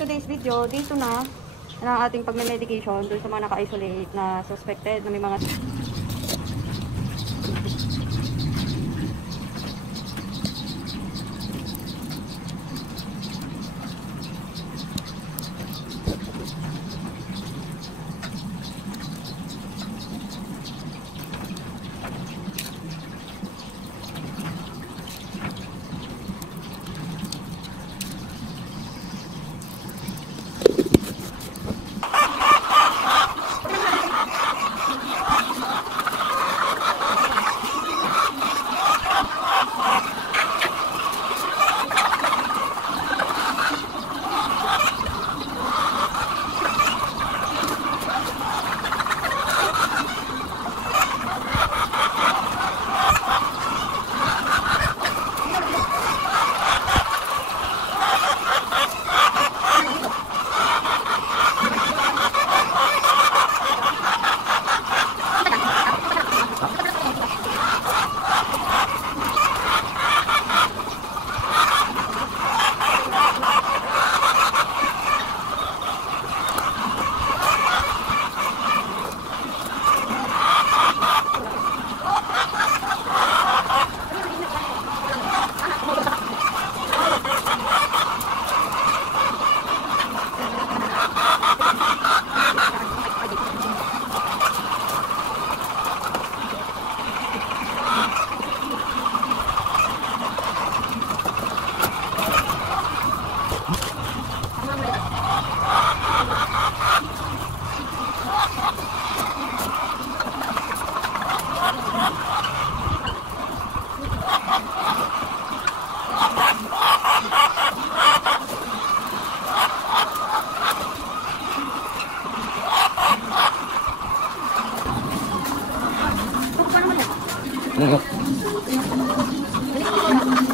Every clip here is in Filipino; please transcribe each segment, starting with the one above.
today's video, dito na ang ating pagme-medication dun sa mga naka-isolate na suspected na may mga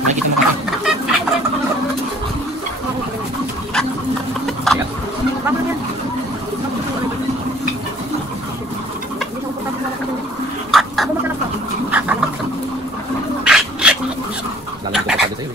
nakikita mo ka. Lalang ko pa sa'yo.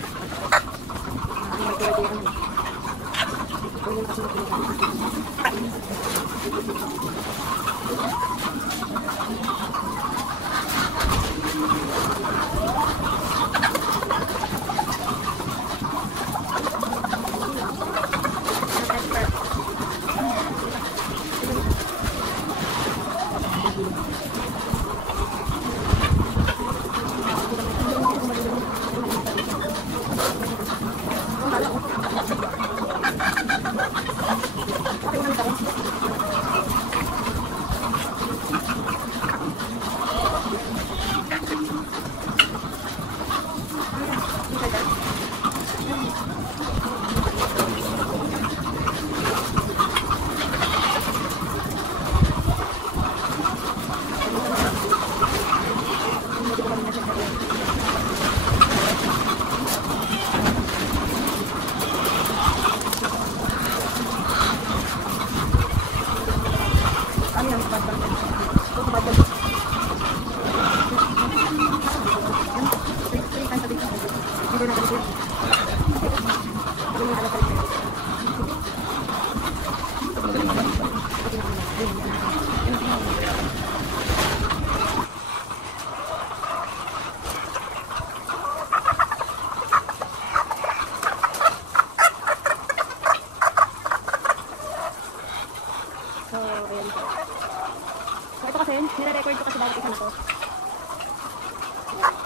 Nire-record ko kasi bawat isa na to.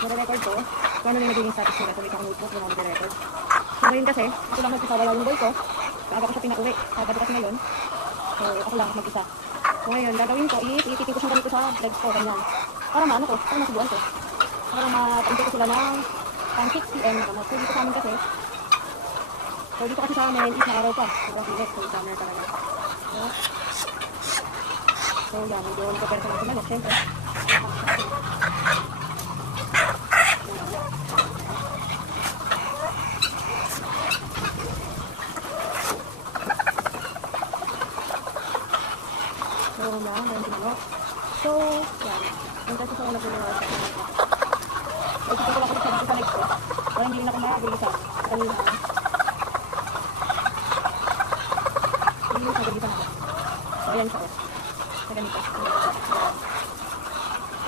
Nire-record ko kung ano na nagiging status nila. Kung ito ang notebook yung mga nire-record. So ngayon kasi, ako lang mag-isa. Wala yung boy ko. Kaaga ko siya pinauwi. Kaaga bukas ngayon. So ako lang mag-isa. So ngayon, gagawin ko is ipitin ko siyang ganito sa legs ko. Ganyan. Para maano ko. Para masubuan ko. Para ma-painti ko sila ng pang 6 PM. So dito sa amin kasi. So dito kasi sa amin is na araw pa. Sobrang init. So summer talaga. So yan, medyo nagka-pero sa mga sumagot. Siyempre. So yan, ganyan sumagot. So yan. Yung kasi sa una po nila sa akin. So dito ko lang ako sa legs ko. Kaya hindi rin ako makagulisa. Kanina.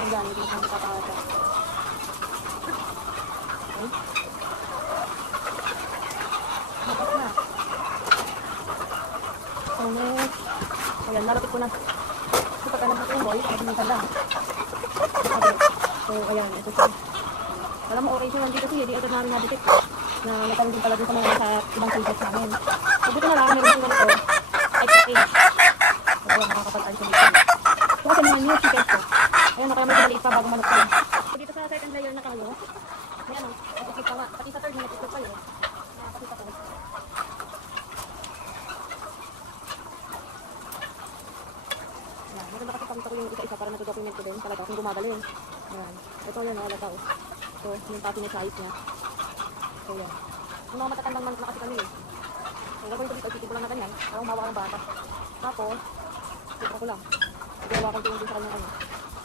yan, hindi na nakakata. Okay. Tapos na. So next, ayan, narapit ko na. So pagka naman yung boy, pag-initan lang. Okay. So ayan, ito siya. Alam mo, okay siya nandito kasi, di agad namin na-detect na natanong din pala din sa mga sa ibang cases namin. So dito na lang, meron din ganito, XH. So nakakapag-alis dito. So kasi mga new chickens ko. Ayan, kaya medyo maliit pa bago manok pa. So dito sa second layer na kayo, may ano, nakikip pa nga. Pati sa third na nakikip pa yun. Nakakapita ko. Ayan, maganda kasi pakita ko yung isa-isa para natu-document ko din talaga kung gumagaling. Ayan, ito yun, nakalata ko. So, yung pati na size niya. So, yan. Yung mga matatandang manok na kasi kami eh. So, gagawin ko dito, isipin ko lang na ganyan. Para umawa ng bata. Tapos, ito ko lang. Gawa ko din sa kanyang ano.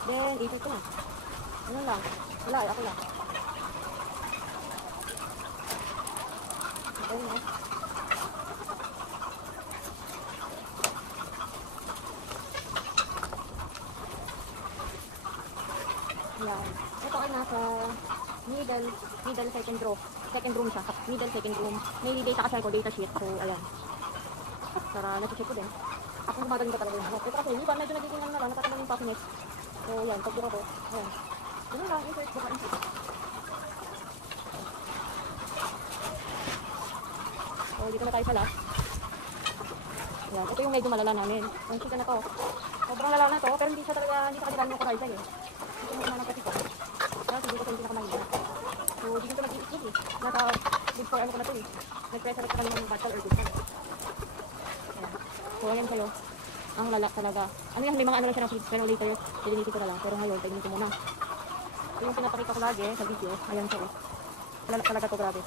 Then, ipit ko na. Ano lang. Wala eh, ako lang. Okay na. Yan. Ito ay nasa middle second row. Second room siya. Middle second room. May data kasi ako, data sheet. So, ayan. Para nasi-check ko din. Ako gumagaling ko talaga yung hanap. Ito kasi, yung medyo nagiging ano na lang, natatamang yung passinet. So, yan. Pag-book ako. Ayan. Ganun lang. Insert. Baka insert. So, dito na tayo sa last. Ayan. Ito yung medyo malala namin. Yung chicken na to. Sobrang lala na to. Pero hindi siya talaga, hindi sa kanila yung kukaisa eh. Ito yung kumalang kasi ko. Kasi dito sa hindi nakamayin. So, dito ko nag-i-itlog eh. Nasa good for ano ko na to eh. Nag-pressure ka ng battle or good. So, ayan kayo. Ang lala talaga. Ano yan, may mga ano lang siya ng feeds. Pero later, dilinitin ko na lang. Pero ngayon, tignan ko muna. So, yung pinapakita ko lagi sa video. Ayan siya eh. Lala talaga to, grabe.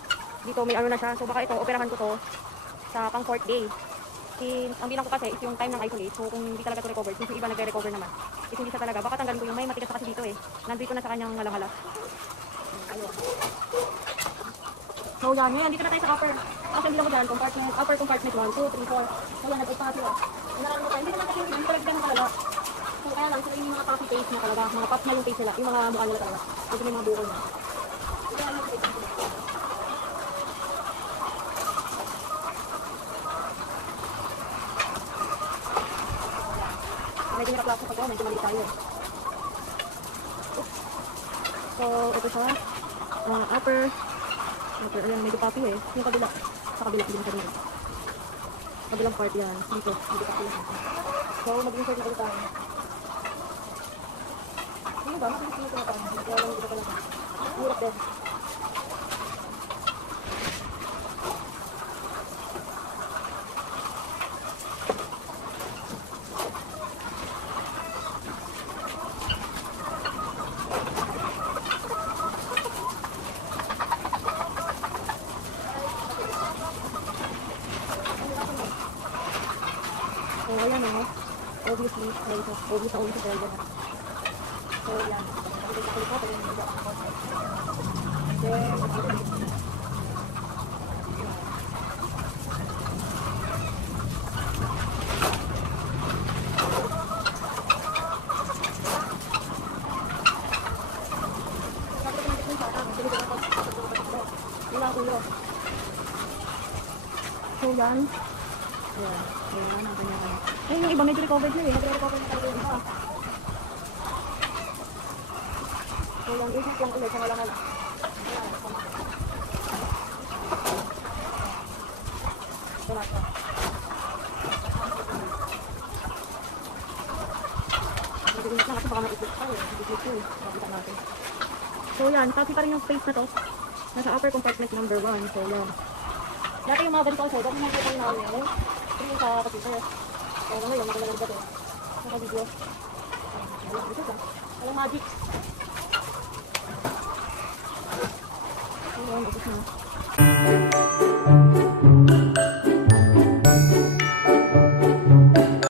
Dito, may ano na siya. So, baka ito, operahan ko to sa pang 4th day. Ang bilang ko kasi is yung time ng isolate. So, kung hindi talaga to recover, since yung iba nagre-recover naman, is hindi siya talaga. Baka tanggalin ko yung may matigas kasi dito eh. Nandito na sa kanyang ngalang-hala. Ayun. So, yan. Ngayon, dito na tayo sa upper. Actually, hindi lang ko dyan. Compartment, upper compartment 1, 2, 3, 4. So, yan. Nag-upati ko. Naran mo tayo. Hindi naman kasi yung hindi talaga ganun talaga. So, kaya lang, sila yung mga coffee face niya talaga. Mga puff na yung face nila. Yung mga mukha nila talaga. Ito may mga buko niya. Ito yan yung face nila. Medyo nakaklap sa pagkaw. Medyo maliit tayo. So, ito siya. Upper. Ayan, medyo papi eh. Yung kabila. Sa kabila, hindi na kabila. Kabilang part yan. Dito, medyo papi lang. So, mag-insert dito tayo. Ano ba? Mabilis dito na tayo. Kaya lang dito ka lang. Hirap din. So, ayan o. Obviously, obvious ako sa talaga na. So, ayan. Pagkakalik ko, pagkakalik ko. So, yan. Ayan. Ayan, ang kanya-kanya. Ayun, yung iba medyo recovered na eh. Nagre-recover na talaga yung iba. So, yung isip lang ulit sa malangal. Ayan, sama. Ito na siya. Nagiging na kasi baka ma-itlip tayo. Itlip yun. Makita natin. So, yan. Kasi pa rin yung space na to. Nasa upper compartment number 1. So, yan. Dati yung mga ganito also, dati mga ganito namin. Ito yung sa kapitero. Kaya ngayon, magandang dati. Naka-video. Walang magic. Ayan, ito na.